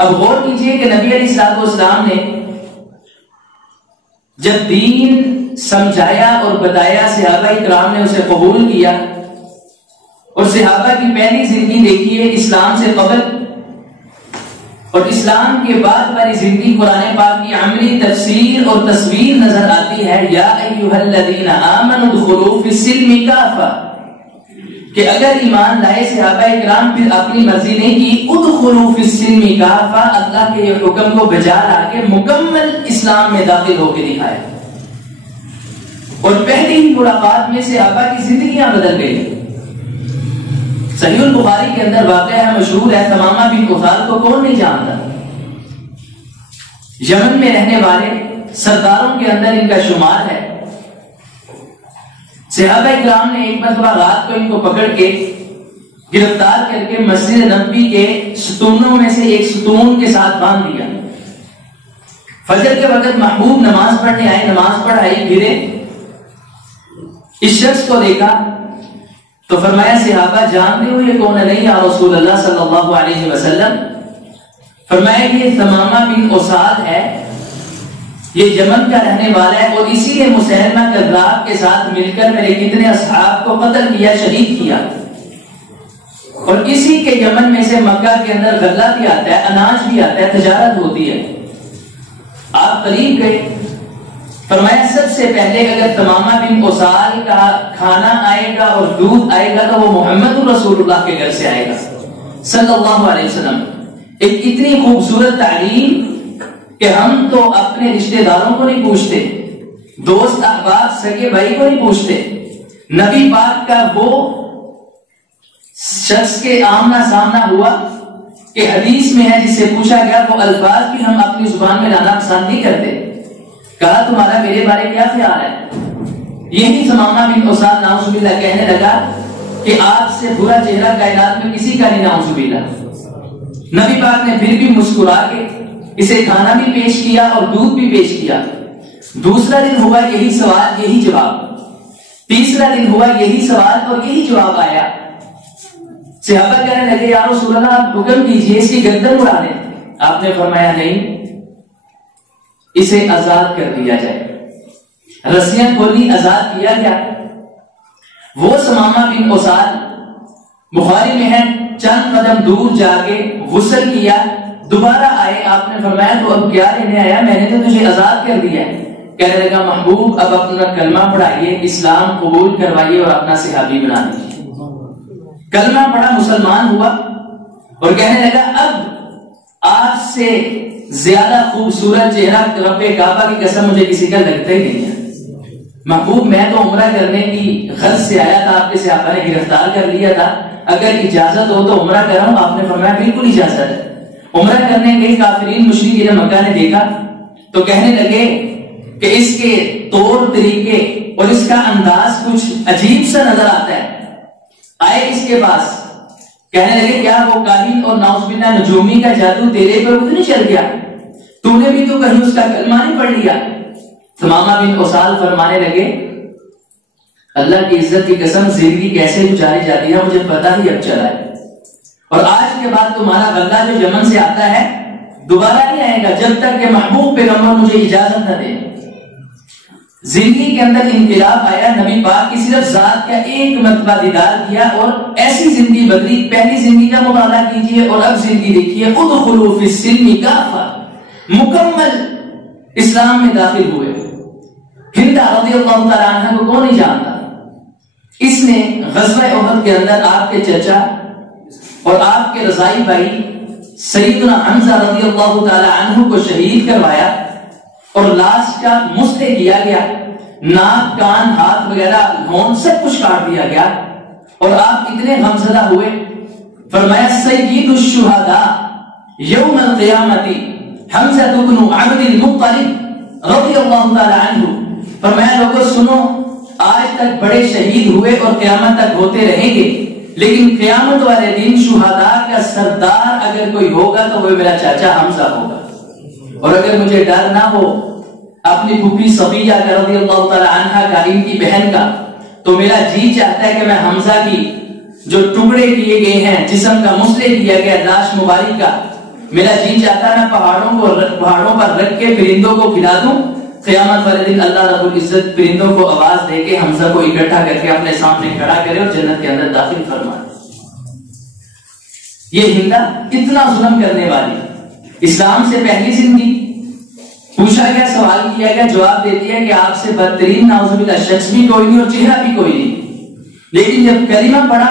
اب غور کیجئے کہ نبی علیہ السلام نے جب دین سمجھایا اور بتایا، صحابہ کرام نے اسے قبول کیا، اور صحابہ کی پہلی زندگی دیکھیے اسلام سے قبل اور اسلام کے بعد والی زندگی قرآن پاک کی عملی تفسیر اور تصویر نظر آتی ہے، یا ایھا الذین آمنوا ادخلوا فی السلم کافہ، کہ اگر ایمان لائے صحابہ کرام پھر اپنی مرضی نہیں کی، ادخلوا فی السلم کافہ، اللہ کے یہ حکم کو بجا لا کے مکمل اسلام میں داخل ہو کے دکھایا، اور پہلی ہی ملاقات میں صحابہ کی زندگیاں بدل گئی۔ صحیح البخاری کے اندر واقعہ ہے، مشہور ہے، ثمامہ بن اثال کو کون نہیں جانتا؟ یمن میں رہنے والے سرداروں کے اندر ان کا شمار ہے۔ صحابہ کرام نے ایک مرتبہ رات کو ان کو پکڑ کے گرفتار کر کے مسجد نبوی کے ستونوں میں سے ایک ستون کے ساتھ باندھ دیا۔ فجر کے وقت محبوب نماز پڑھنے آئے، نماز پڑھائی، پھرے اس شخص کو دیکھا تو فرمایا صحابہ جانتے ہو یہ کون ہے؟ نہیں یا رسول اللہ صلی اللہ علیہ وسلم۔ فرمایا کہ یہ ثمامہ بن اساد ہے، یہ یمن کا رہنے والا ہے، اور اسی نے مسیلمہ کذاب کے ساتھ مل کر میرے کتنے اصحاب کو قتل کیا، شہید کیا، اور اسی کے یمن میں سے مکہ کے اندر غلہ بھی آتا ہے، اناج بھی آتا ہے، تجارت ہوتی ہے۔ آپ قریب گئے، فرمایا سب سے پہلے اگر ثمامہ بن اسال کا کھانا آئے گا اور دودھ آئے گا تو وہ محمد رسول اللہ کے گھر سے آئے گا صلی اللہ علیہ وسلم۔ ایک اتنی خوبصورت تعلیم کہ ہم تو اپنے رشتہ داروں کو نہیں پوچھتے، دوست احباب سگے بھائی کو نہیں پوچھتے، نبی پاک کا وہ شخص کے آمنا سامنا ہوا کہ حدیث میں ہے جس سے پوچھا گیا وہ الفاظ بھی ہم اپنی زبان میں لانا پسند نہیں کرتے، کہا تمہارا میرے بارے کیا خیال ہے؟ یہی ثمامہ بن اساد نعوذ باللہ کہنے لگا کہ آپ سے برا چہرہ کائنات میں کسی کا نہیں نعوذ باللہ۔ نبی پاک نے پھر بھی مسکرا کے اسے کھانا بھی پیش کیا اور دودھ بھی پیش کیا۔ دوسرا دن ہوا یہی سوال یہی جواب، تیسرا دن ہوا یہی سوال اور یہی جواب آیا۔ صحابہ کہنے لگے یا رسول اللہ آپ حکم کیجئے اس کی گردن اڑا دیں۔ آپ نے فرمایا نہیں، اسے آزاد کر دیا جائے۔ رسیاں کھولی، آزاد کیا گیا۔ وہ ثمامہ بن اساد بخاری میں ہے، چند قدم دور جا کے غسل کیا، دوبارہ آئے، آپ نے فرمایا تو اب کیا لینے آیا؟ میں نے تو تجھے آزاد کر دیا ہے۔ کہنے لگا محبوب اب اپنا کلمہ پڑھائیے، اسلام قبول کروائیے اور اپنا صحابی بنا دیجیے۔ کلمہ پڑھا، مسلمان ہوا، اور کہنے لگا اب آپ سے زیادہ خوبصورت چہرہ رب کعبہ کی قسم مجھے کسی کا لگتا ہی نہیں ہے۔ محبوب میں تو عمرہ کرنے کی غرض سے آیا تھا، آپ کے صحابہ نے گرفتار کر لیا تھا، اگر اجازت ہو تو عمرہ کراؤں؟ آپ نے فرمایا بالکل اجازت ہے۔ عمرہ کرنے گئی، کافرین مشرکین مکہ نے دیکھا تو کہنے لگے کہ اس کے طور طریقے اور اس کا انداز کچھ عجیب سا نظر آتا ہے۔ آئے اس کے پاس، کہنے لگے کیا وہ کاہن اور نعوذ باللہ نجومی کا جادو تیرے پر نہیں چل گیا؟ تو نے بھی تو کہیں اس کا کلمہ نہیں پڑھ لیا؟ ثمامہ بن اسال فرمانے لگے اللہ کی عزت کی قسم زندگی کیسے گزاری جاتی ہے مجھے پتہ ہی اب چلا ہے، اور آج کے بعد تمہارا غلہ جو یمن سے آتا ہے دوبارہ نہیں آئے گا جب تک کہ محبوب پیغمبر مجھے اجازت نہ دے۔ زندگی کے اندر انقلاب آیا، نبی پاک کی صرف ذات کا ایک مرتبہ دیدار کیا اور ایسی زندگی بدلی۔ پہلی زندگی کا مطالعہ کیجئے اور اب زندگی دیکھیے، ادخلوا فی السلم کافہ، مکمل اسلام میں داخل ہوئے۔ ہند رضی اللہ تعالیٰ عنہ کو کون نہیں جانتا؟ اس نے غزوہ احد کے اندر آپ کے چچا اور آپ کے رضائی بھائی سیدنا حمزہ رضی اللہ تعالیٰ عنہ کو شہید کروایا، اور لاش کا مسح کیا گیا، ناک کان ہاتھ وغیرہ ہون سب کچھ کاٹ دیا گیا، اور آپ اتنے غمزدہ ہوئے، فرمایا سید الشہداء یوم القیامت حمزہ بن عبد المطلب رضی اللہ تعالی عنہ، فرمایا لوگوں سنو آج تک بڑے شہید ہوئے اور قیامت تک ہوتے رہیں گے، لیکن قیامت والے دن شہداء کا سردار اگر کوئی ہوگا تو وہ میرا چاچا حمزہ ہوگا، اور اگر مجھے ڈر نہ ہو اپنی پھوپھی صفیہ رضی اللہ تعالی عنہا کا، ان کی بہن کا، تو میرا جی چاہتا ہے کہ میں حمزہ کی جو ٹکڑے کیے گئے ہیں، جسم کا مسلح کیا گیا لاش مبارک کا، میرا جی چاہتا میں پہاڑوں پر رکھ کے پرندوں کو کھلا دوں. قیامت والے دن اللہ رب العزت پرندوں کو آواز دے کے حمزہ کو اکٹھا کر کے اپنے سامنے کھڑا کرے اور جنت کے اندر داخل فرمائے. یہ ہندا اتنا ظلم کرنے والی اسلام سے پہلی زندگی. پوچھا گیا، سوال کیا گیا، جواب دے دیا کہ آپ سے بدترین نعوذ باللہ شخص بھی کوئی نہیں اور چہرہ بھی کوئی نہیں. لیکن جب کلمہ پڑھا،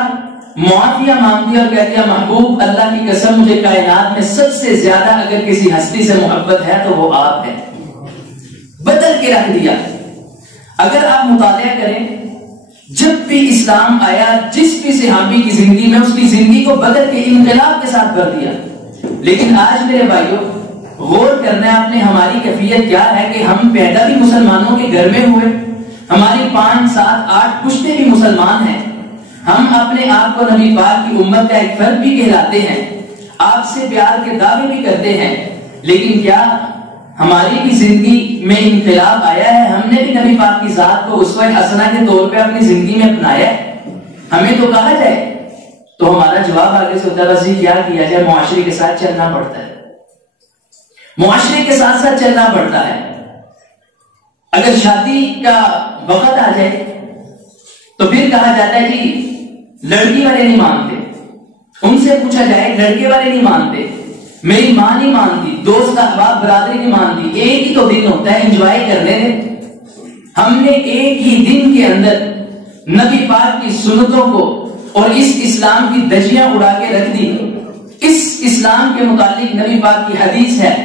معافیہ مانگی اور کہہ دیا محبوب اللہ کی قسم مجھے کائنات میں سب سے زیادہ اگر کسی ہستی سے محبت ہے تو وہ آپ ہیں. بدل کے رکھ دیا. اگر آپ مطالعہ کریں، جب بھی اسلام آیا جس بھی صحابی کی زندگی میں اس کی زندگی کو بدل کے انقلاب کے ساتھ بھر دیا. لیکن آج میرے بھائیوں غور کرنا ہے آپ نے ہماری کیفیت کیا ہے کہ ہم پیدا بھی مسلمانوں کے گھر میں ہوئے، ہماری 5 7 8 پشتے بھی مسلمان ہیں، ہم اپنے آپ کو نبی پاک کی امت کا ایک فرد بھی کہلاتے ہیں، آپ سے پیار کے دعوے بھی کرتے ہیں. لیکن کیا ہماری بھی زندگی میں انقلاب آیا ہے؟ ہم نے بھی نبی پاک کی ذات کو اسوہ حسنہ کے طور پہ اپنی زندگی میں اپنایا ہے؟ ہمیں تو کہا جائے تو ہمارا جواب آگے سے ہوتا ہے بس یہ کیا کیا جائے، معاشرے کے ساتھ چلنا پڑتا ہے، معاشرے کے ساتھ ساتھ چلنا پڑتا ہے. اگر شادی کا وقت آ جائے تو پھر کہا جاتا ہے جی لڑکی والے نہیں مانتے. ان سے پوچھا جائے لڑکے والے نہیں مانتے، میری ماں نہیں مانتی، دوست احباب برادری نہیں مانتی. ایک ہی تو دن ہوتا ہے، انجوائے کرنے دیں. ہم نے ایک ہی دن کے اندر نبی پاک کی سنتوں کو اور اس اسلام کی دجیاں اڑا کے رکھ دی. اس اسلام کے متعلق نبی پاک کی حدیث ہے،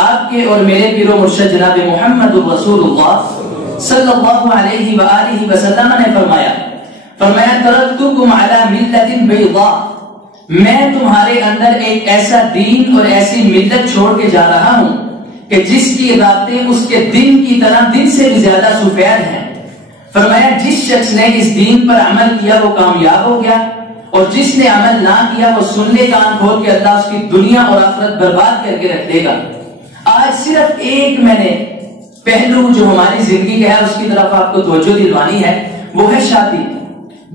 آپ کے اور میرے پیر و مرشد جناب محمد رسول اللہ صلی اللہ علیہ وآلہ وسلم نے فرمایا ترکتکم علی ملت بیضاء، میں تمہارے اندر ایک ایسا دین اور ایسی ملت چھوڑ کے جا رہا ہوں کہ جس کی راتیں اس کے دن کی طرح دن سے بھی زیادہ سفید ہیں. فرمایا جس شخص نے اس دین پر عمل کیا وہ کامیاب ہو گیا، اور جس نے عمل نہ کیا وہ سن لے کان کھول کے اللہ اس کی دنیا اور آخرت برباد کر کے رکھ دے گا. آج صرف ایک میں نے پہلو جو ہماری زندگی کا ہے اس کی طرف آپ کو توجہ دلوانی ہے، وہ ہے شادی،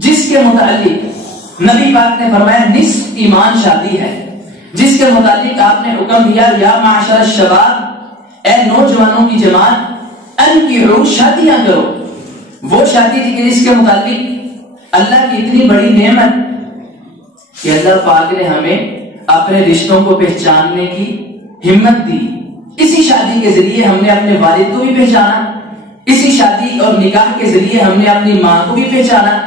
جس کے متعلق نبی پاک نے فرمایا نصف ایمان شادی ہے. جس کے متعلق آپ نے حکم دیا یا معاشر الشباب، اے نوجوانوں کی جماعت، انکحوا، شادیاں کرو. وہ شادی تھی جس کے متعلق اللہ کی اتنی بڑی نعمت کہ اللہ پاک نے ہمیں اپنے رشتوں کو پہچاننے کی ہمت دی. اسی شادی کے ذریعے ہم نے اپنے والد کو بھی پہچانا، اسی شادی اور نکاح کے ذریعے ہم نے اپنی ماں کو بھی پہچانا،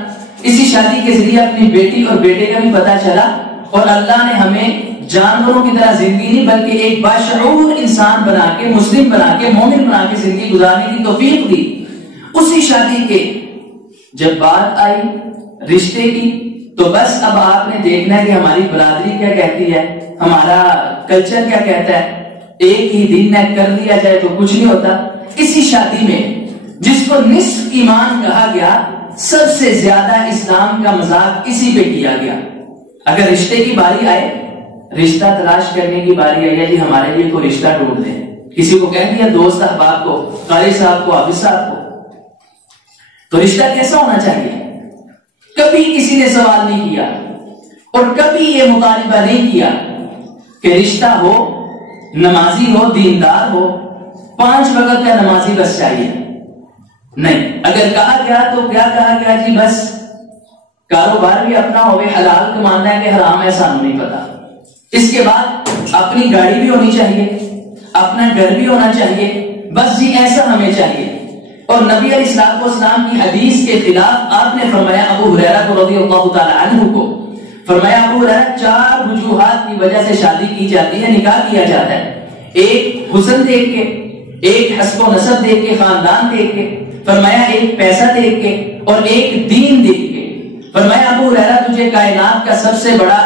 اسی شادی کے ذریعے اپنی بیٹی اور بیٹے کا بھی پتہ چلا. اور اللہ نے ہمیں جانوروں کی طرح زندگی نہیں بلکہ ایک باشعور انسان بنا کے، مسلم بنا کے، مومن بنا کے زندگی گزارنے کی توفیق دی. اسی شادی کے جب بات آئی رشتے کی تو بس اب آپ نے دیکھنا ہے کہ ہماری برادری کیا کہتی ہے، ہمارا کلچر کیا کہتا ہے. ایک ہی دن میں کر لیا جائے تو کچھ نہیں ہوتا. اسی شادی میں جس کو نصف ایمان کہا گیا، سب سے زیادہ اسلام کا مذاق اسی پہ کیا گیا. اگر رشتے کی باری آئے، رشتہ تلاش کرنے کی باری آئی ہے جی ہمارے لیے کوئی رشتہ ڈھونڈ دیں، کسی کو کہہ دیا دوست احباب کو، قاری صاحب کو، حافظ صاحب کو، تو رشتہ کیسا ہونا چاہیے؟ کبھی کسی نے سوال نہیں کیا اور کبھی یہ مطالبہ نہیں کیا کہ رشتہ ہو، نمازی ہو، دیندار ہو، 5 وقت کا نمازی بس چاہیے. نہیں، اگر کہا گیا تو کیا کہا گیا جی بس کاروبار بھی اپنا ہوئے، حلال کمانا ہے کہ حرام ہے سانو نہیں پتا. اس کے بعد اپنی گاڑی بھی ہونی چاہیے، اپنا گھر بھی ہونا چاہیے، بس جی ایسا ہمیں چاہیے. اور نبی علیہ الصلوۃ والسلام کی حدیث کے خلاف آپ نے فرمایا ابو ہریرہ رضی اللہ تعالی عنہ کو، فرمایا ابو ہریرہ 4 وجوہات کی وجہ سے شادی کی جاتی ہے، نکاح کیا جاتا ہے. ایک حسن دیکھ کے، ایک حسب و نسب دیکھ کے، خاندان دیکھ کے، فرمایا ایک پیسہ دیکھ کے، اور ایک دین دیکھ کے. فرمایا ابو ہریرہ تجھے کائنات کا سب سے بڑا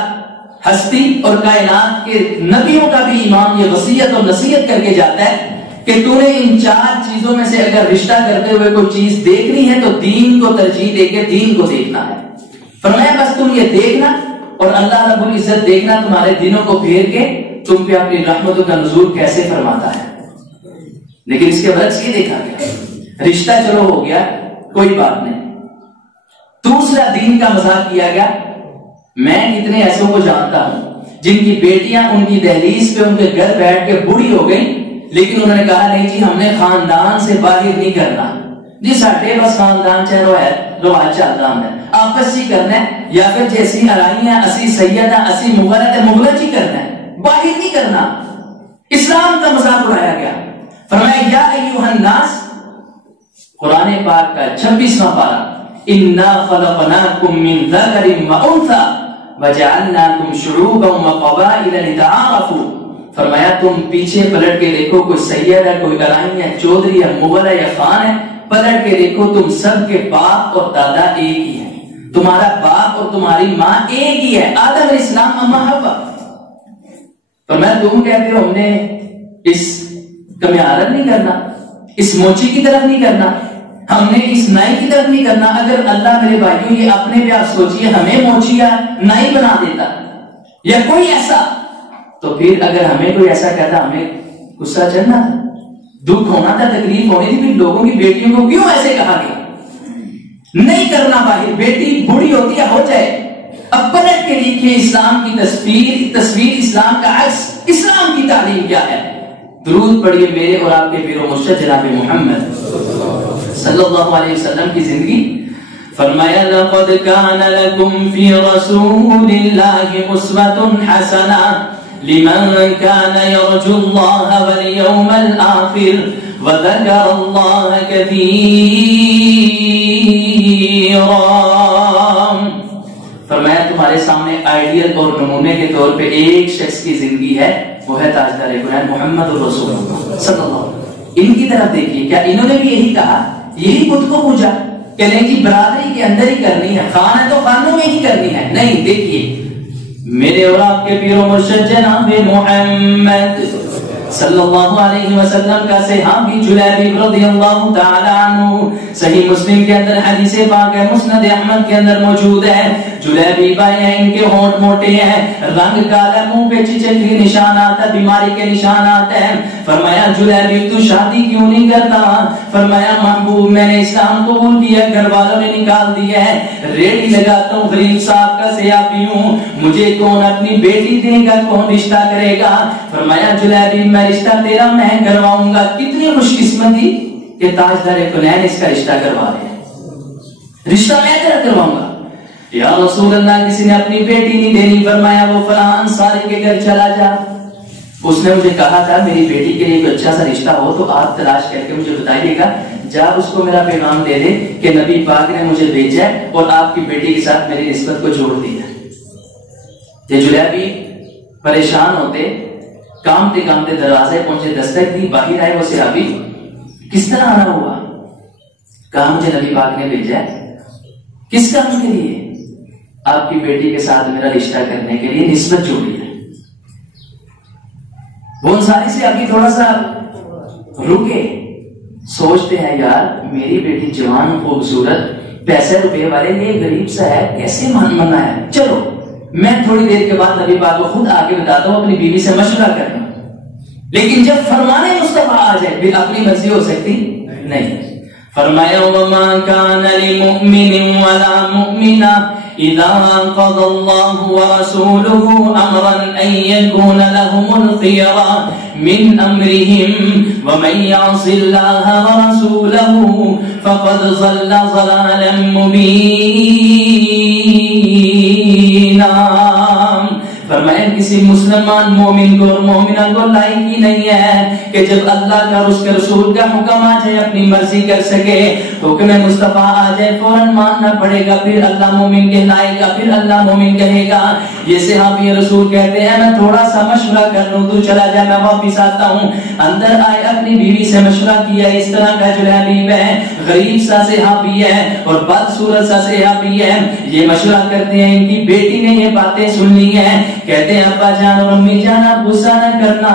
ہستی اور کائنات کے نبیوں کا بھی امام یہ وصیت اور نصیحت کر کے جاتا ہے کہ تو نے ان 4 چیزوں میں سے اگر رشتہ کرتے ہوئے کوئی چیز دیکھنی ہے تو دین کو ترجیح دے کے دین کو دیکھنا ہے. فرمایا بس تم یہ دیکھنا اور اللہ رب العزت دیکھنا تمہارے دینوں کو پھیر کے تم پہ اپنی رحمتوں کا نزول کیسے فرماتا ہے. لیکن اس کے برعکس یہ دیکھا گیا، رشتہ چلو ہو گیا کوئی بات نہیں، دوسرا دین کا مذاق کیا گیا. میں کتنے ایسوں کو جانتا ہوں جن کی بیٹیاں ان کی دہلیز پہ ان کے گھر بیٹھ کے بوڑھی ہو گئی، لیکن انہوں نے کہا نہیں جی ہم نے خاندان سے باہر نہیں کرنا جی، ساڈے بس خاندان چلو ہے رواج چلتا ہوں آپس ہی کرنا ہے، یا پھر جیسی ارائی ہیں اسی سید ہیں اسی مغل ہے مغل ہی کرنا ہے، باہر نہیں کرنا۔ اسلام کا مذاق اڑایا گیا۔ فرمایا یا ایھا الناس، قرآن پاک کا 26واں پارہ، انا خلقناکم من ذکر وانثی وجعلناکم شعوبا وقبائل لتعارفوا۔ فرمایا تم پیچھے پلٹ کے دیکھو، کوئی سید ہے، کوئی ارائی ہے، چودھری ہے، مغل ہے یا خان ہے، پلٹ کے دیکھو تم سب کے باپ اور دادا ایک ہی ہے، تمہارا باپ اور تمہاری ماں ایک ہی ہے، آدم علیہ السلام اما حوا۔ فرمایا تم کہتے ہو ہم نے اس کمیارت نہیں کرنا، اس موچی کی طرف نہیں کرنا، ہم نے اس نائی کی طرف نہیں کرنا۔ اگر اللہ میرے بھائیوں یہ اپنے پہ آپ سوچئے ہمیں موچی یا نائی بنا دیتا یا کوئی ایسا، تو پھر اگر ہمیں کوئی ایسا کہتا ہمیں غصہ چڑھنا تھا، دکھ ہونا تھا، تکلیف ہونی تھی، پھر لوگوں کی بیٹیوں کو کیوں ایسے کہا گیا؟ نہیں کرنا باہر، بیٹی بوڑھی ہوتی ہے ہو جائے، اب پلٹ کے دیکھیے اسلام کی تصویر اسلام کا عکس، اسلام کی تعلیم کیا ہے۔ درود پڑھیے میرے اور آپ کے پیر و مرشد جناب محمد صلی اللہ علیہ وسلم کی زندگی۔ فرمایا لقد كان لكم في رسول الله أسوة حسنة لمن كان يرجو الله واليوم الآخر وذكر الله كثيرا۔ فرمایا تمہارے سامنے آئیڈیل اور نمونے کے طور پہ ایک شخص کی زندگی ہے، وہ ہے تاجدار کونین محمد رسول اللہ صلی اللہ علیہ وسلم۔ ان کی طرف دیکھیے، کیا انہوں نے بھی یہی کہا، یہی خود کو پوچھا کہ نہیں جی برادری کے اندر ہی کرنی ہے، خان ہے تو خانوں میں ہی کرنی ہے؟ نہیں، دیکھیے میرے اور آپ کے پیر و مرشد جناب محمد صلی اللہ علیہ وسلم کا صحابی جلیبیب رضی اللہ تعالی عنہ، صحیح مسلم کے اندر حدیث پاک ہے، مسند احمد کے اندر موجود ہے۔ جلیبیب ہیں، ان کے ہونٹ موٹے ہیں، رنگ کالا، منہ پہ چچک کے نشانات ہے، بیماری کے نشانات ہیں۔ فرمایا جلیبیب تو شادی کیوں نہیں کرتا؟ فرمایا محبوب میں نے اسلام قبول کیا، گھر والوں نے نکال دیا ہے، ریڑھی لگاتا ہوں، غریب صاحب کا سیاپی ہوں، مجھے کون اپنی بیٹی دے گا، کون رشتہ کرے گا؟ فرمایا جلیبیب میں رشتہ تیرا میں کرواؤں گا۔ کتنی خوش قسمتی کہ تاجدار کونین اس کا رشتہ کروا رہے ہیں، رشتہ میں تیرا کرواؤں گا۔ یا رسول اللہ کسی نے اپنی بیٹی نہیں دینی، فرمایا وہ فلاں انصاری کے گھر چلا جا، اس نے مجھے کہا تھا میری بیٹی کے لیے کوئی اچھا سا رشتہ ہو تو آپ تلاش کر کے مجھے بتائیے گا، جا اس کو میرا پیغام دے دے کہ نبی پاک نے مجھے بھیجا ہے اور آپ کی بیٹی کے ساتھ میری نسبت کو جوڑ دیا۔ یہ جلیبی پریشان ہوتے، کامتے کامتے دروازے پہنچے، دستک دی، باہر آئے وہ صحابی، کس طرح آنا ہوا؟ کہا مجھے نبی پاک نے بھیجا ہے، کس کام کے لیے؟ آپ کی بیٹی کے ساتھ میرا رشتہ کرنے کے لیے، نسبت جوڑی ہے۔ وہ انصاری سے ابھی تھوڑا سا رکے، سوچتے ہیں یار میری بیٹی جوان خوبصورت پیسے روپے والے، یہ غریب سا ہے، کیسے مننا ہے؟ چلو میں تھوڑی دیر کے بعد نبی پاک کو خود آگے بتاتا ہوں، اپنی بیوی سے مشورہ کرنا۔ لیکن جب فرمانے مصطفیٰ آ جائے پھر اپنی مرضی ہو سکتی نہیں۔ فرمایا وما كان لمؤمن ولا مؤمنة إذا قضى الله ورسوله أمرا أن يكون لهم الخيرة من أمرهم ومن يعص الله ورسوله فقد ضل ضلالا مبينا۔ فرمایا کسی مسلمان مومن کو اور مومنہ کو لائق ہی نہیں ہے کہ جب اللہ کا اور اس کے رسول کا حکم آ جائے اپنی مرضی کر سکے، حکم مصطفیٰ آ جائے فوراً ماننا پڑے گا، پھر اللہ مومن کہلائے گا، پھر اللہ مومن کہے گا۔ یہ صحابی رسول کہتے ہیں میں تھوڑا سا مشورہ کر لوں، تو چلا جا، میں واپس آتا ہوں۔ اندر آئے، اپنی بیوی سے مشورہ کیا، اس طرح کا جلیبیب ہے، غریب سا صحابی ہے اور بدصورت سا صحابی ہے، یہ مشورہ کرتے ہیں، ان کی بیٹی نے یہ باتیں سن لی ہیں، کہتے ہیں ابا جان اور امی جان آپ غصہ نہ کرنا،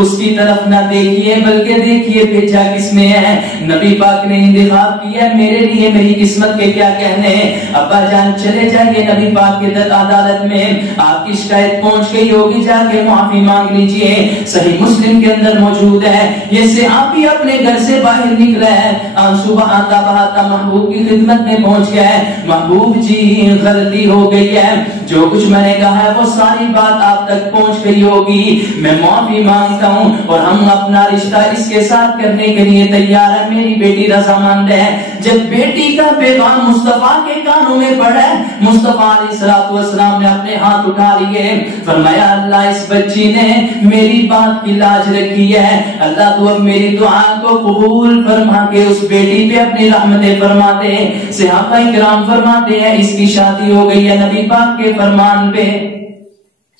اس کی طرف نہ دیکھیے بلکہ دیکھیے بھیجا کس میں ہے۔ نبی پاک نے انتخاب کیا میرے لیے، میری قسمت کے کیا کہنے۔ ابا جان چلے جائیے نبی پاک کے عدالت میں، آپ کی شکایت پہنچ گئی ہوگی، جا کے معافی مانگ لیجئے۔ صحیح مسلم کے اندر موجود ہے، یہ صحابی اپنے گھر سے باہر نکلا ہے، آنسو بہاتا بہاتا محبوب کی خدمت میں پہنچ گیا ہے۔ محبوب جی غلطی ہو گئی ہے، جو کچھ میں نے کہا ہے وہ ساری بات بات آپ تک پہنچ گئی ہوگی، میں معافی مانگتا ہوں اور ہم اپنا رشتہ اس کے ساتھ کرنے کے لیے تیار ہے، میری بیٹی رضامند ہے۔ جب بیٹی کا پیغام مصطفیٰ کے کانوں میں پڑا، مصطفیٰ علیہ السلام نے اپنے ہاتھ اٹھا لیے، فرمایا اللہ اس بچی نے میری بات کی لاج رکھی ہے، اللہ تو اب میری دعا کو قبول فرما کے اس بیٹی پہ اپنی رحمتیں فرما دے۔ صحابہ کرام فرماتے ہیں اس کی شادی ہو گئی ہے، نبی پاک کے فرمان پہ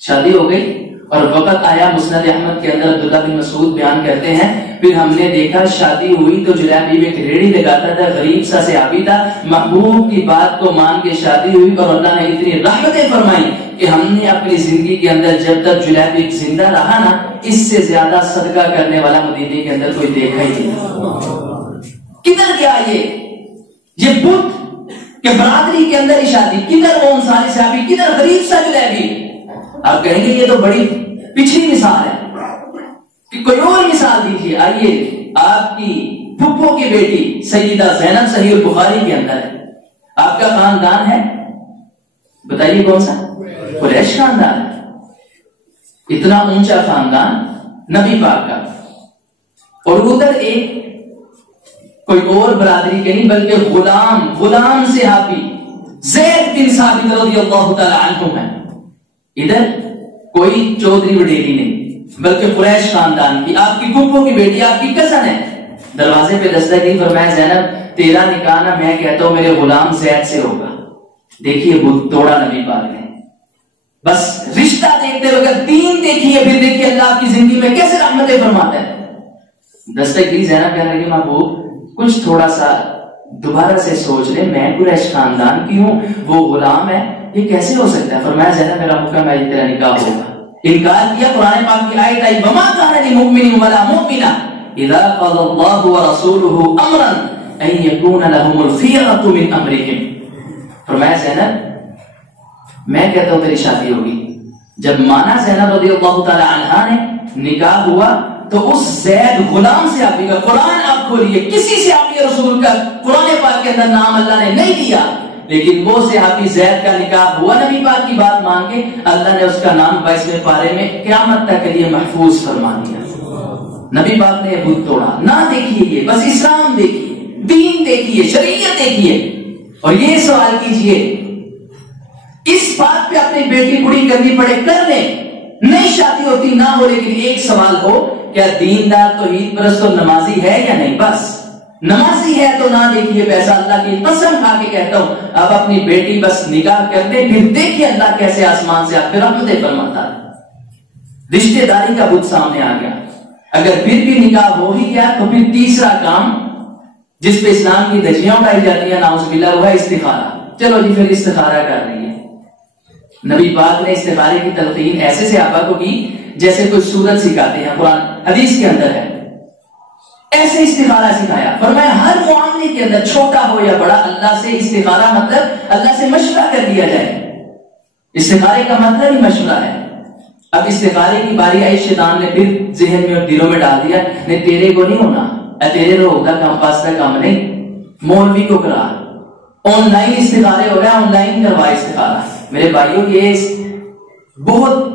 شادی ہو گئی۔ اور وقت آیا مسند احمد کے اندر عبداللہ بن مسعود بیان کرتے ہیں، پھر ہم نے دیکھا شادی ہوئی تو جلیبی میں ریڑھی لگاتا تھا، غریب سا صحابی تھا، محبوب کی بات کو مان کے شادی ہوئی اور اللہ نے اتنی رحمتیں فرمائی کہ ہم نے اپنی زندگی کے اندر جب تک جلیبی زندہ رہا نا، اس سے زیادہ صدقہ کرنے والا مدینے کے اندر کوئی دیکھا ہی نہیں۔ کدھر گیا یہ بدھ کہ برادری کے اندر ہی شادی، کدھر وہ انصاری صحابی، کدھر غریب سا جلیبی؟ آپ کہیں گے یہ تو بڑی پچھلی مثال ہے، کہ کوئی اور مثال دیجیے۔ آئیے آپ کی پھپھو کی بیٹی سیدہ زینب صحیح البخاری کے اندر ہے، آپ کا خاندان ہے، بتائیے کون سا؟ قریش خاندان ہے، اتنا اونچا خاندان نبی پاک کا، اور ادھر ایک کوئی اور برادری کے نہیں بلکہ غلام صحابی زید بن ثابت رضی اللہ تعالی عنہ ہے، ادھر کوئی چودھری وڈیری نہیں بلکہ قریش خاندان کی، آپ کی پھپھو کی بیٹی، آپ کی کزن ہے۔ دروازے پہ دستک دی، فرمایا زینب تیرا نکاح نہ میں کہتا ہوں میرے غلام زید سے ہوگا۔ دیکھیے بدھ توڑا نبی پاک نے، بس رشتہ دیکھتے ہوئے اگر دین دیکھیے، پھر دیکھیے اللہ آپ کی زندگی میں کیسے رحمتیں فرماتا ہے۔ دستک دی، زینب کہنے لگی محبوب کچھ تھوڑا سا دوبارہ سے سوچ لے، میں قریش خاندان کی ہوں، وہ غلام ہے، یہ کیسے ہو سکتا ہے؟ فرمایا زینب میرا حکم ہے تیرا نکاح ہوگا۔ انکار کیا، قرآن پاک کی آیت آئی وما کان للمؤمن ولا مؤمنہ اذا قضى الله ورسوله امرا ان يكون لهم الخيرة من امرهم۔ فرمایا زینب میں کہتا ہوں تیری شادی ہوگی۔ جب مانا زینب رضی اللہ تعالی عنہا نے، نکاح ہوا تو اس زید غلام سے آپ کا قرآن آپ کھولیے، کسی سے آپ رسول کا قرآن پاک کے اندر نام اللہ نے نہیں دیا، لیکن وہ صحابی زید کا نکاح ہوا نبی پاک کی بات مان کے، اللہ نے اس کا نام 22ویں پارے میں قیامت تک کے لیے محفوظ فرما دیا۔ نبی پاک نے یہ بدھ توڑا، نہ دیکھیے یہ، بس اسلام دیکھیے، دین دیکھیے، شریعت دیکھیے، اور یہ سوال کیجئے اس بات پہ اپنی بیٹی بڑی کرنی پڑے کر لیں، نہیں شادی ہوتی نہ ہو، لیکن ایک سوال ہو کیا دیندار توحید پرست اور نمازی ہے یا نہیں؟ بس نمازی ہے تو نہ دیکھیے پیسہ، اللہ کی قسم کھا کے کہتا ہوں اب اپنی بیٹی بس نکاح کر دے، پھر دیکھیے اللہ کیسے آسمان سے آپ پہ رحمتیں فرماتا ہے۔ رشتہ داری کا بت سامنے آ گیا، اگر پھر بھی نکاح ہو ہی گیا تو پھر تیسرا کام جس پہ اسلام کی دھجیاں اٹھائی جاتی ہیں نعوذ باللہ وہ ہے استخارہ۔ چلو جی پھر استخارہ کر رہی ہے۔ نبی پاک نے استخارے کی تلقین ایسے صحابہ کو کی جیسے کوئی سورت سکھاتے ہیں، قرآن حدیث کے اندر ہے، ایسے استخارہ سکھایا۔ فرمایا ہر معاملے کے اندر چھوٹا ہو یا بڑا اللہ سے استخارہ، مطلب اللہ سے مشورہ کر دیا جائے، استخارے کا مطلب ہی مشورہ ہے۔ اب استخارے کی باری آئی، شیطان نے پھر ذہن میں اور دلوں میں ڈال دیا نہیں تیرے کو نہیں ہونا، تیرے کو ہوگا کام پاس کا کام نہیں، مولوی کو کرا، آن لائن استخارے ہو رہے ہیں، آن لائن کروا استخارہ۔ میرے بھائیوں یہ بہت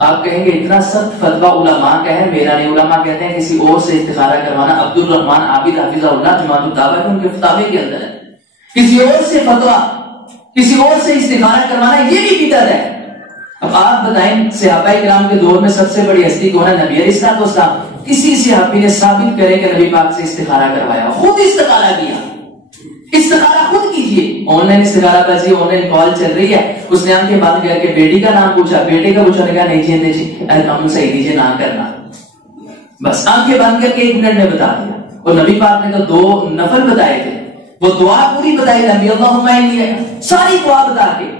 آپ کہیں گے اتنا سخت فتویٰ علماء کا ہے، میرا نہیں، علماء کہتے ہیں کسی اور سے استخارہ کروانا، عبد الرحمن عابد حفظہ اللہ جماعت الدعوہ کے ان کے فتاوے کے اندر ہے، کسی اور سے فتویٰ، کسی اور سے استخارہ کروانا یہ بھی بدعت ہے۔ اب آپ بتائیں صحابہ کرام کے دور میں سب سے بڑی ہستی کون ہے؟ نبی علیہ السلام۔ کسی صحابی نے ثابت کرے کہ نبی پاک سے استخارہ کروایا، خود استخارہ کیا، استخارہ خود کیجئے۔ آن لائن استخارہ بازی، آن لائن کال چل رہی ہے، اس نے آنکھیں بند کر کے بیٹی کا نام پوچھا، بیٹے کا پوچھا، نے کہا نہیں جیتے جی ہم صحیح دیجیے نہ کرنا، بس آنکھیں بند کر کے 1 منٹ میں بتا دیا۔ اور نبی پاک نے تو 2 نفل بتائے تھے، وہ دعا پوری بتائی نبی اللہم انی، ساری دعا بتا کے،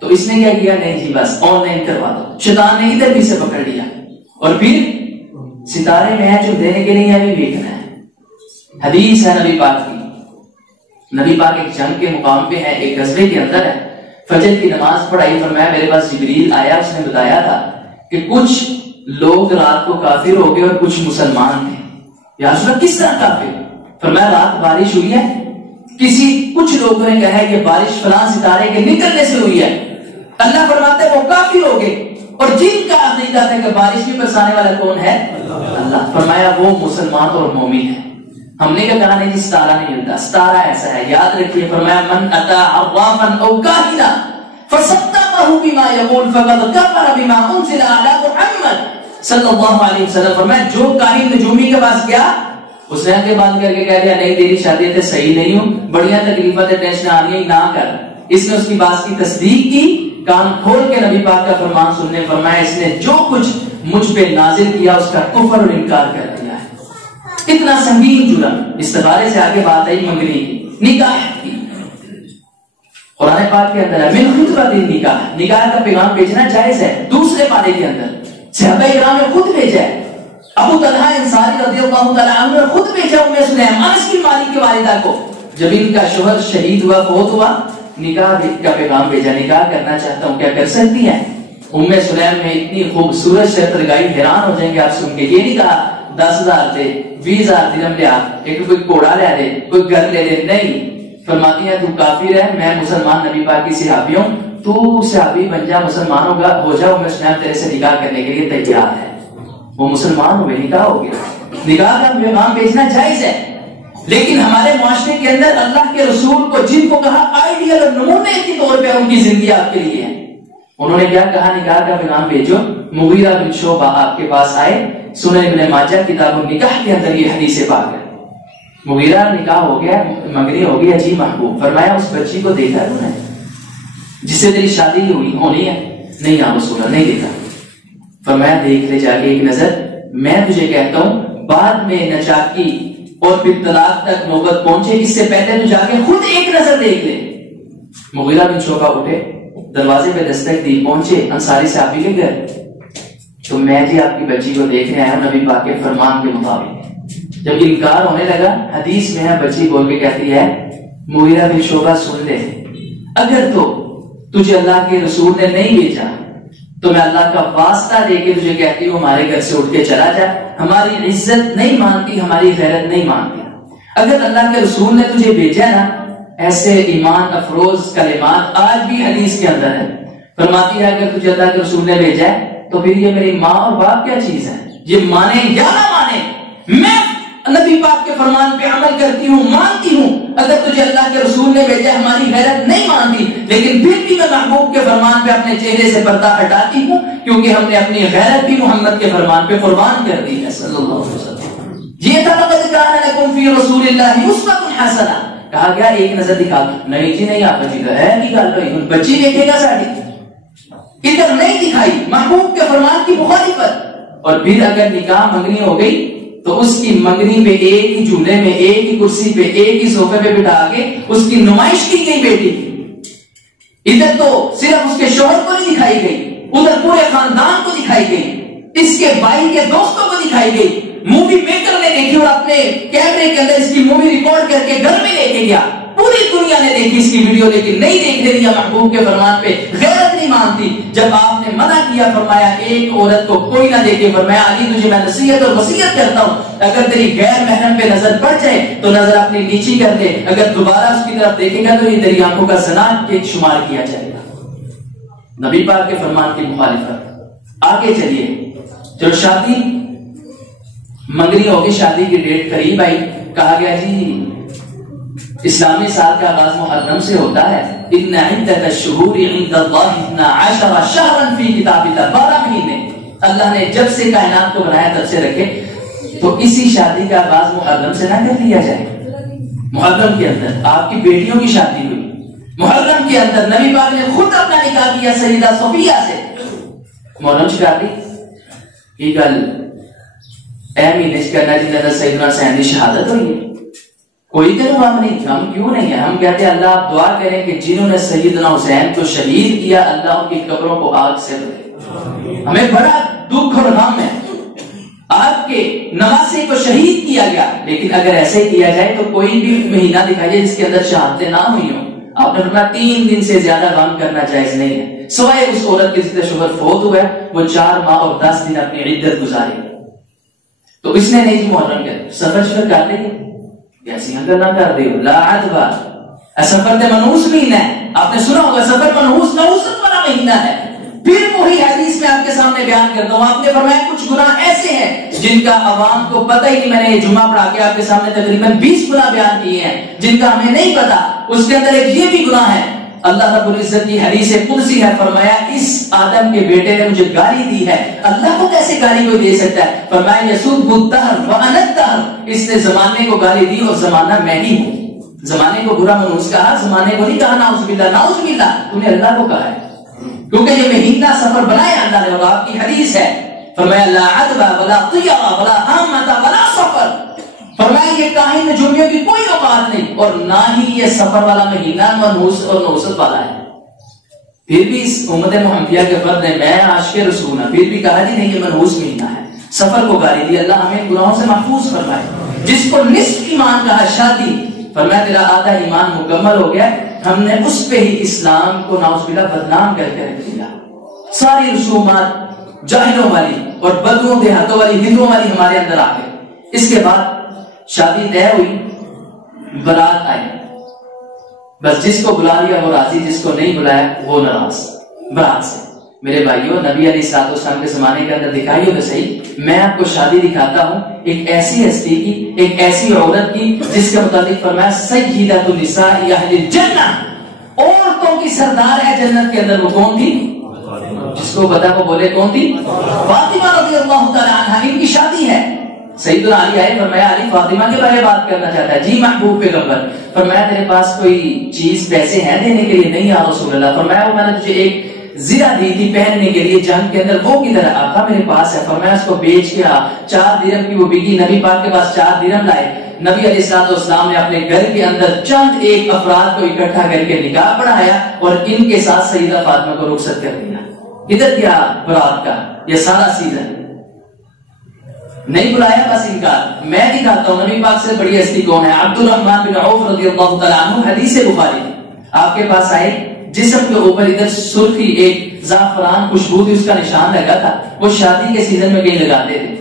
تو اس نے کیا کیا؟ نہیں جی بس آن لائن کروا دو۔ شیطان نے ادھر بھی سے پکڑ لیا، اور پھر ستارے میچ دینے کے لیے ابھی دیکھنا ہے۔ حدیث ہے نبی پاک کی، نبی پاک ایک جنگ کے مقام پہ ہے، ایک غزوے کے اندر ہے، فجر کی نماز پڑھائی، فرمایا میرے پاس جبریل آیا، اس نے بتایا تھا کہ کچھ لوگ رات کو کافر ہو گئے اور کچھ مسلمان تھے۔ یا رسول اللہ کس طرح کافر؟ فرمایا رات بارش ہوئی ہے، کچھ لوگوں نے کہا ہے کہ بارش فلاں ستارے کے نکلنے سے ہوئی ہے، اللہ فرماتے ہیں وہ کافر ہو گئے، اور جن کا عقیدہ تھا کہ بارش بھی برسانے والا کون ہے؟ اللہ. فرمایا وہ مسلمان اور مومن ہے. ہم نے کیا کہا نہیں جی ستارہ نہیں ملتا، ستارہ ایسا ہے، یاد رکھیے. فرمایا من اتا عرافا او کاہنا فصدقه بما يقول فقد كفر بما انزل على محمد صلی اللہ علیہ وسلم. فرمایا جو کاہن نجومی کے پاس گیا، اس نے آنکھیں بند کر کے کہہ دیا نہیں تیری شادی تے صحیح نہیں ہوں، بڑیاں تکلیفات ٹینشن آ رہی ہیں نہ کر. اس نے اس کی بات کی تصدیق کی، کان کھول کے نبی پاک کا فرمان سننے. فرمایا اس نے جو کچھ مجھ پہ نازل کیا اس کا کفر اور انکار کر دیا ہے. اتنا سنگین جرم. استخارے سے آگے بات آئی منگنی کی، نکاح کی. قرآن پاک کے اندر ہے من خطبۃ النکاح، نکاح کا پیغام بھیجنا جائز ہے. دوسرے پارے کے اندر صحابہ کرام نے خود بھیجا ہے. ابو طلحہ انصاری رضی اللہ تعالی عنہ نے خود بھیجا ام سلیم انس بن مالک کی والدہ کو. جب ان کا شوہر شہید ہوا، فوت ہوا، نکاح کا پیغام بھیجا، نکاح کرنا چاہتا ہوں، کیا کر سکتی ہیں؟ ام سلیم نے اتنی خوبصورت شرط لگائی، حیران ہو جائیں گے آپ سن کے. یہ نہیں کہا 10,000 دے، 20,000 درہم لے آ، ایک کوئی گھوڑا لے دے، کوئی گھر لے دے. نہیں، فرماتی ہیں تو کافر ہے، میں مسلمان نبی پاک کی صحابی ہوں، تو صحابی بن جا، مسلمان ہو جا، ام سلیم تیرے سے نکاح کرنے کے لیے تیار ہے. وہ مسلمان ہوئے، نکاح ہو گیا. نکاح کا پیغام بھیجنا جائز ہے. لیکن ہمارے معاشرے کے اندر اللہ کے رسول کو جن کو کہا آئیڈیل اور نمونے کے طور پہ ان کی زندگی آپ کے لیے ہے، انہوں نے کیا کہا؟ نکاح کا پیغام بھیجو. مغیرہ بن شعبہ آپ کے پاس آئے، سنن ابن ماجہ کتاب النکاح کے اندر یہ حدیث پاک ہے. مغیرہ نکاح ہو گیا، منگنی ہو گئی، جی محبوب. فرمایا اس بچی کو دیکھا تو نے جس سے تیری شادی ہونی ہے؟ نہیں یا رسول اللہ، نہیں دیکھا. فرمایا دیکھ لے جا کے ایک نظر. میں تجھے کہتا ہوں بعد میں نچاکی اور پھر طلاق تک نوبت پہنچے، اس سے پہلے تو جا کے خود ایک نظر دیکھ لے. مغیرہ بن شعبہ اٹھے، دروازے پہ دستک دی، پہنچے انصاری صحابی کے گھر. تو میں جی آپ کی بچی کو دیکھنے آیا ہوں نبی پاک کے فرمان کے مطابق. جب انکار ہونے لگا، حدیث میں ہے بچی بول کے کہتی ہے مغیرہ بن شعبہ سن لے، اگر تو تجھے اللہ کے رسول نے نہیں بھیجا تو میں اللہ کا واسطہ دے کے تجھے کہتی ہوں ہمارے گھر سے اٹھ کے چلا جا. ہماری عزت نہیں مانتی، ہماری غیرت نہیں مانتی. اگر اللہ کے رسول نے تجھے بھیجا نا، ایسے ایمان افروز کلمات آج بھی حدیث کے اندر ہے. فرماتی ہے اگر تجھے اللہ کے رسول نے بھیجا ہے تو پھر یہ میری ماں اور باپ کیا چیز ہے؟ یہ مانے یا نہ مانے، میں نبی پاک کے فرمان پہ عمل کرتی ہوں، مانتی ہوں. اگر تجھے اللہ کے رسول نے بھیجا، ہماری غیرت نہیں مانتی، لیکن پھر بھی میں محبوب کے فرمان پہ اپنے چہرے سے پردہ ہٹاتی ہوں، کیونکہ ہم نے اپنی غیرت بھی محمد کے فرمان پہ قربان کر دی ہے صلی اللہ علیہ وسلم. یہ تھا لقد کان لکم فی رسول اللہ اسوۃ حسنہ. کہا گیا ایک نظر دکھا دو. نہیں جی نہیں، آپ جی ہے کی گل پہ بچی دیکھے گا ساڑی، ادھر نہیں دکھائی، محبوب کے فرمان کی مخالفت. اور پھر اگر نکاح منگنی ہو گئی تو اس کی منگنی پہ ایک ہی جھولے میں، ایک ہی کرسی پہ، ایک ہی صوفے پہ بٹھا کے اس کی نمائش کی گئی بیٹی کی. ادھر تو صرف اس کے شوہر کو نہیں دکھائی گئی، ادھر پورے خاندان کو دکھائی گئی، اس کے بھائی کے دوستوں کو دکھائی گئی. مووی میکر نے دیکھی اور اپنے کیمرے کے اندر اس کی مووی ریکارڈ کر کے گھر میں لے کے گیا. پوری دنیا نے دیکھی اس کی ویڈیو، لیکن نہیں دیکھنے دیا محبوب کے فرمان پہ، غیرت نہیں مانتی. جب آپ نے منع کیا، فرمایا ایک عورت کو کوئی نہ دیکھے. فرمایا علی تجھے میں نصیحت اور وصیت کرتا ہوں، اگر تیری غیر محرم پہ نظر پڑ جائے تو نظر اپنی نیچی کر دے. اگر دوبارہ اس کی طرف دیکھے گا تو یہ تیری آنکھوں کا زنا کے شمار کیا جائے گا. نبی پاک کے فرمان کی مخالفت. آگے چلیے، جو شادی منگنی ہوگی، شادی کی ڈیٹ قریب آئی. کہا گیا جی اسلامی سال کا آغاز محرم سے ہوتا ہے. ان عدت الشہور عند اللہ 12 شہرا فی کتاب اللہ. 12 مہینے اللہ نے جب سے کائنات کو بنایا تب سے رکھے. تو اسی شادی کا آغاز محرم سے نہ کر لیا جائے. محرم کے اندر آپ کی بیٹیوں کی شادی ہوئی، محرم کے اندر نبی پاک نے خود اپنا نکاح کیا سیدہ صفیہ سے. محرم شکار دی یہ گل اہم ہی نہیں کرنا جن کا سیدنا حسین کی شہادت ہوئی ہے. کوئی دن غم نہیں، ہم کیوں نہیں ہے؟ ہم کہتے ہیں اللہ آپ دعا کریں کہ جنہوں نے سیدنا حسین کو شہید کیا اللہ ان کی قبروں کو آگ سے بھرے. ہمیں بڑا دکھ اور غم ہے، آپ کے نواسے کو شہید کیا گیا. لیکن اگر ایسے کیا جائے تو کوئی بھی مہینہ دکھائیے جس کے اندر شہادتیں نہ ہوئی ہوں. آپ نے فرمایا 3 دن سے زیادہ غم کرنا جائز نہیں ہے، سوائے اس عورت کے جس کا شوہر فوت ہوا ہے وہ 4 ماہ اور 10 دن اپنی عدت گزارے. تو اس نے نہیں محرم کیا سفر شفر کر لیں گے کیسی اگر نہ کر دے لا عدوہ. سفر تے منحوس مہینہ ہے، آپ نے سنا ہوگا سفر منحوس نحوست والا مہینہ ہے. پھر وہی حدیث میں آپ کے سامنے بیان کرتا ہوں. آپ نے فرمایا کچھ گناہ ایسے ہیں جن کا عوام کو پتہ ہی نہیں. میں نے یہ جمعہ پڑھا کے آپ کے سامنے تقریباً 20 گناہ بیان کیے ہیں جن کا ہمیں نہیں پتا. اس کے اندر ایک یہ بھی گناہ ہے. اللہ رب العزت کی حدیث قدسی ہے, فرمایا اس آدم کے بیٹے نے مجھے گالی دی ہے. اللہ کو کیسے گالی کوئی دے سکتا ہے؟ فرمایا یسوب الدہر وانا الدہر, اس نے زمانے کو گالی دی اور زمانہ میں ہی ہوں. زمانے کو برا منحوس کہا, زمانے کو نہیں کہا نعوذ باللہ. نعوذ باللہ, تم نے اللہ کو کہا ہے, کیونکہ یہ مہینہ سفر بنایا اللہ نے. اور آپ کی حدیث ہے, فرمایا لا عدوى ولا طیرہ ولا حامۃ ولا سفر. فرمایا یہ کاہن میں جمعے کی کوئی اوقات نہیں, اور نہ ہی یہ سفر والا مہینہ منحوس اور نحوست والا ہے. پھر بھی اس امت محمدیہ کے فرد نے, میں عاشق رسول ہوں, پھر بھی کہا جی نہیں یہ منحوس مہینہ ہے, سفر کو گالی دی. اللہ ہمیں گناہوں سے محفوظ فرمائے. جس کو نصف ایمان کہا شادی, فرمایا تیرا آدھا ایمان مکمل ہو گیا. ہم نے اس پہ ہی اسلام کو نعوذ باللہ بدنام کر کے رکھ دیا. ساری رسومات جاہلوں والی اور بدوؤں دیہاتوں والی ہندوؤں والی ہمارے اندر آ گئے. اس کے بعد شادی طے ہوئی, برات آئی, بس جس کو بلا لیا وہ راضی, جس کو نہیں بلایا وہ ناراض برات سے. میرے بھائیوں, نبی علیہ الصلوۃ والسلام کے زمانے کے اندر دکھائیے تو صحیح, میں آپ کو شادی دکھاتا ہوں ایک ایسی ہستی کی, ایک ایسی عورت کی جس کے متعلق فرمایا سیدۃ النساء اہل الجنہ, عورتوں کی سردار ہے جنت کے اندر. وہ کون تھی؟ جس کو پتا وہ بولے کون تھی؟ فاطمہ رضی اللہ تعالی عنہا. ان کی شادی ہے. سیدنا علی آئے, فرمایا علی فاطمہ کے بارے بات کرنا چاہتا ہے. جی محبوب پیغمبر. فرمایا تیرے پاس کوئی چیز پیسے ہیں دینے کے لیے؟ نہیں یا رسول اللہ. فرمایا وہ میں نے تجھے ایک زرہ دی تھی پہننے کے لیے جنگ کے اندر, وہ کدھر ہے؟ آقا میرے پاس ہے. فرمایا اس کو بیچ کے 4 درہم کی وہ بکی. نبی پاک کے پاس 4 درہم لائے. نبی علیہ الصلوۃ والسلام نے اپنے گھر کے اندر چند ایک افراد کو اکٹھا کر کے نکاح پڑھایا اور ان کے ساتھ سیدہ فاطمہ کو رخصت کر دیا. ادھر کیا برات کا یہ سارا سیزن نہیں بلایا, بس انکار. میں دکھاتا ہوں نبی پاک سے بڑی ہستی کون ہے. عبد الرحمن بن عوف رضی اللہ تعالیٰ عنہ, حدیث بخاری. آپ کے پاس آئے, جسم کے اوپر ادھر سرخی ایک زعفران خوشبو تھی, اس کا نشان لگا تھا. وہ شادی کے سیزن میں کہیں لگاتے تھے.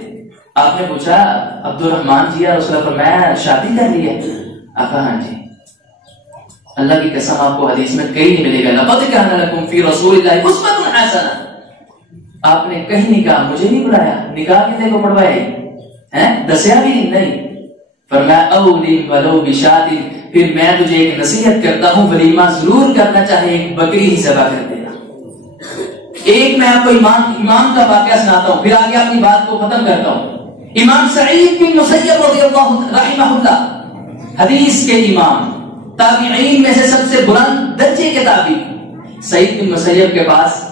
آپ نے پوچھا عبد الرحمن جی, اور اس نے فرمایا شادی کر لی ہے؟ آپ کہا ہاں جی. اللہ کی قسم آپ کو حدیث میں کہیں نہیں ملے گا لقد کان لکم فی رسول اللہ اسوۃ حسنہ. آپ نے کہیں نہیں کہا مجھے نہیں بلایا, نکاح کتنے کو پڑھوایا ہے, دسیا بھی نہیں. فرمایا اولی ولو بشاۃ, پھر میں تجھے ایک نصیحت کرتا ہوں, ولیمہ ضرور کرنا چاہے, ایک بکری ہی ذبح کر دینا. ایک میں آپ کو امام کا واقعہ سناتا ہوں, پھر آگے اپنی بات کو ختم کرتا ہوں. امام سعید بن مسیب رضی اللہ رحمہ اللہ, حدیث کے امام, تابعین میں سے سب سے بلند درجے کے تابعی. سعید بن مسیب کے پاس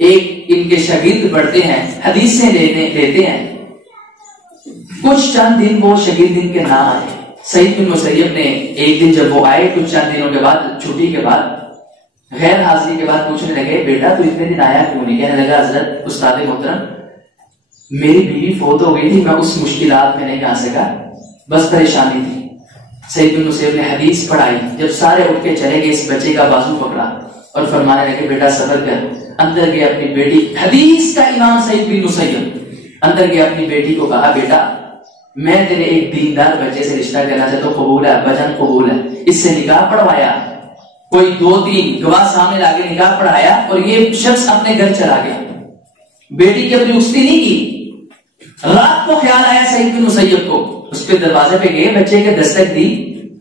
ایک ان کے شاگرد پڑھتے ہیں, حدیثیں لیتے ہیں. کچھ چند دن وہ شاگرد ان کے نہ آئے. سعید بن مسیب نے ایک دن جب وہ آئے کچھ چند دنوں کے بعد, چھٹی کے بعد, غیر حاضری کے بعد پوچھنے لگے بیٹا تو اتنے دن آیا کیوں نہیں؟ کہنے لگا حضرت استاد محترم میری بیوی فوت ہو گئی تھی, میں اس مشکلات میں نہیں آ سکا, بس پریشانی تھی. سعید بن مسیب نے حدیث پڑھائی. جب سارے اٹھ کے چلے گئے, اس بچے کا بازو پکڑا اور فرمانے لگے بیٹا صبر کر. اندر گئے اپنی بیٹی, حدیث کا امام سعید بن مسیب اندر گئے اپنی بیٹی کو کہا بیٹا میں تیرے ایک دیندار بچے سے رشتہ کرنا چاہتا ہوں, قبول ہے؟ ابا جان قبول ہے. اس سے نکاح پڑھوایا, کوئی 2-3 گواہ سامنے لا کے نکاح پڑھایا, اور یہ شخص اپنے گھر چلا گیا. بیٹی کی اپنی رخصتی نہیں کی. رات کو خیال آیا سعید بن مسیب کو, اس پہ دروازے پہ گئے, بچے کے دستک دی,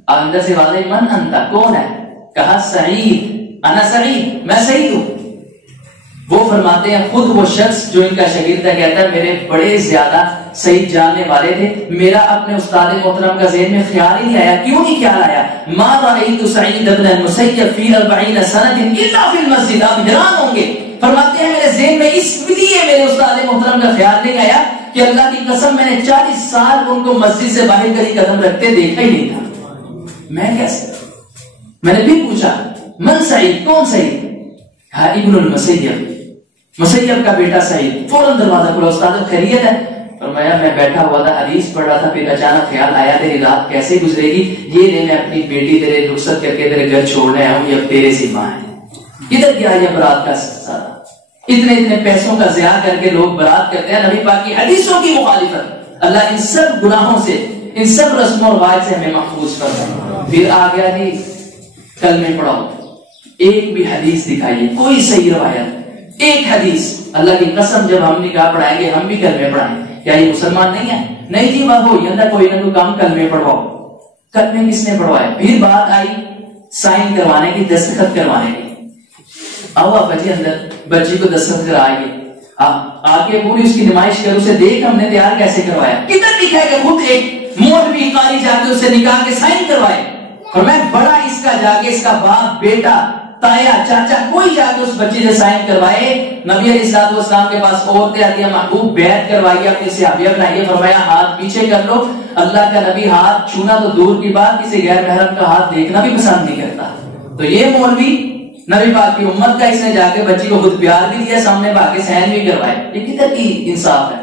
اندر سے واضح من انتا, کون ہے؟ کہا سعید, انا سعید, میں سعید ہوں. وہ فرماتے ہیں خود وہ شخص جو ان کا شاگرد ہے کہتا ہے میرے بڑے زیادہ سعید جاننے والے تھے, میرا اپنے استاد محترم کا ذہن میں خیال ہی نہیں آیا. کیوں نہیں خیال آیا؟ ما رأیت سعید بن المسیب فی 40 سنة الا فی المسجد. آپ حیران ہوں گے, فرماتے ہیں میرے ذہن میں اس لیے میرے استاد محترم کا خیال نہیں آیا کہ اللہ کی قسم میں نے 40 سال ان کو مسجد سے باہر کبھی قدم رکھتے دیکھا ہی نہیں تھا. میں کیسے؟ میں نے بھی پوچھا من سعید, کون سعید؟ ہاں ابن المسیب, مسیب کا بیٹا سعید. فوراً دروازہ کھلا, استاد خیریت ہے؟ فرمایا میں بیٹھا ہوا تھا حدیث پڑھ رہا تھا, پھر اچانک خیال آیا تیری رات کیسے گزرے گی, یہ لے میں اپنی بیٹی تیرے رخصت کر کے تیرے گھر چھوڑنے آیا ہوں, یہ اب تیرے ذمہ ہے. ادھر کیا یہ برات کا سارا, اتنے پیسوں کا ضیاع کر کے لوگ برات کرتے ہیں, نبی پاک کی حدیثوں کی مخالفت. اللہ ان سب گناہوں سے, ان سب رسم و رواج سے ہمیں محفوظ فرمائے. پھر آ گیا جی کلمے پڑھاؤ, ایک بھی حدیث دکھائیے, کوئی صحیح روایت, ایک حدیث اللہ کی قسم جب ہم نکاح پڑھائیں گے ہم بھی کلمے پڑھائیں گے، کیا یہ مسلمان نہیں ہے؟ نہیں جی وہ یہ کوئی نہ کوئی کام کلمے پڑھواؤ. کلمے کس نے پڑھوائے؟ پھر بات آئی سائن کروانے کی، دستخط کروانے کی. آؤ آپ بچے اندر بچی کو دستخط کرائیں گے، آ کے پوری اس کی نمائش کر، اسے دیکھ ہم نے تیار کیسے کروایا. کدھر لکھا ہے کہ خود ایک مولوی قاری جا کے اسے نکاح کے سائن کروائے؟ اور میں بڑا اس کا جا کے اس کا باپ بیٹا تایا چاچا کوئی جا کے اس بچے سے سائن کروائے. نبی علیہ الصلوۃ والسلام کے پاس عورتیں آتی ہیں، محبوب بیعت کروائیے، اپنے صحابیہ بنائیے، فرمایا ہاتھ پیچھے کر لو. اللہ کا نبی ہاتھ چھونا تو دور کی بات، کسی غیر محرم کا ہاتھ دیکھنا بھی پسند نہیں کرتا. تو یہ مولوی نبی پاک کی امت کا، اس نے جا کے بچی کو خود پیار بھی دیا، سامنے با کے سائن بھی کروائے. یہ کدھر کی انصاف ہے؟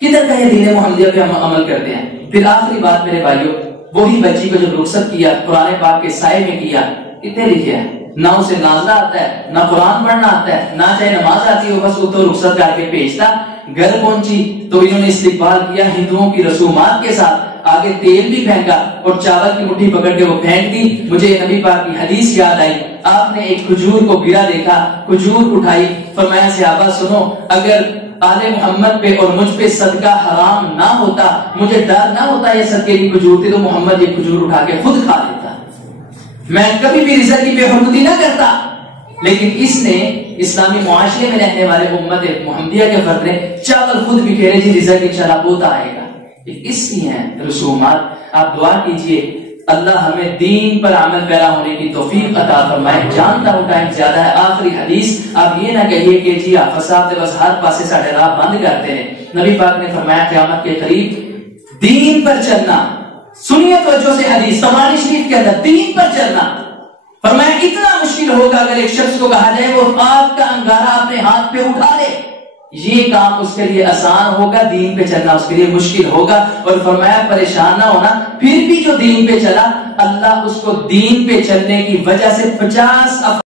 کدھر کا یہ دین محمدیہ پہ ہم عمل کرتے ہیں؟ پھر آخری بات میرے بھائیوں، وہی بچی کو جو رخصت کیا قرآن پاک کے سائے میں کیا، کتنے لکھے ہیں؟ نہ اسے نازلہ آتا ہے، نہ قرآن پڑھنا آتا ہے، نہ چاہے نماز آتی ہو، بس وہ تو رخصت کر کے بھیجتا. گھر پہنچی تو انہوں نے استقبال کیا ہندوؤں کی رسومات کے ساتھ، آگے تیل بھی پھینکا اور چاول کی مٹھی پکڑ کے وہ پھینک دی. مجھے نبی پاک کی حدیث یاد آئی، آپ نے ایک کھجور کو گرا دیکھا، کھجور اٹھائی، فرمایا صحابہ سنو، اگر آل محمد پہ اور مجھ پہ صدقہ حرام نہ ہوتا، مجھے ڈر نہ ہوتا یہ صدقے کی کھجور تھی، تو محمد یہ کھجور اٹھا کے خود کھا لیتا، میں کبھی بھی رزق کی بے حرمتی نہ کرتا. لیکن اس نے اسلامی معاشرے میں رہنے والے امت محمدیہ کے فرد نے چاول خود بکھیرے، جی رزق انشاءاللہ ہوتا آئے گا. اس کی ہیں رسومات. آپ دعا کیجئے اللہ ہمیں دین پر عمل پیرا ہونے کی توفیق عطا فرمائے. جانتا ہوں ٹائم زیادہ ہے، آخری حدیث. آپ یہ نہ کہیے کہ جی آپ فساد بس ہر پاسے ساڑھے راہ بند کرتے ہیں. نبی پاک نے فرمایا قیامت کے قریب دین پر چلنا، سنیے توجہ سے حدیث طبرانی شریف کے اندر، دین پر چلنا فرمایا اتنا مشکل ہوگا اگر ایک شخص کو کہا جائے وہ آگ کا انگارہ اپنے ہاتھ پہ اٹھا لے، یہ کام اس کے لیے آسان ہوگا، دین پہ چلنا اس کے لیے مشکل ہوگا. اور فرمایا پریشان نہ ہونا، پھر بھی جو دین پہ چلا اللہ اس کو دین پہ چلنے کی وجہ سے 50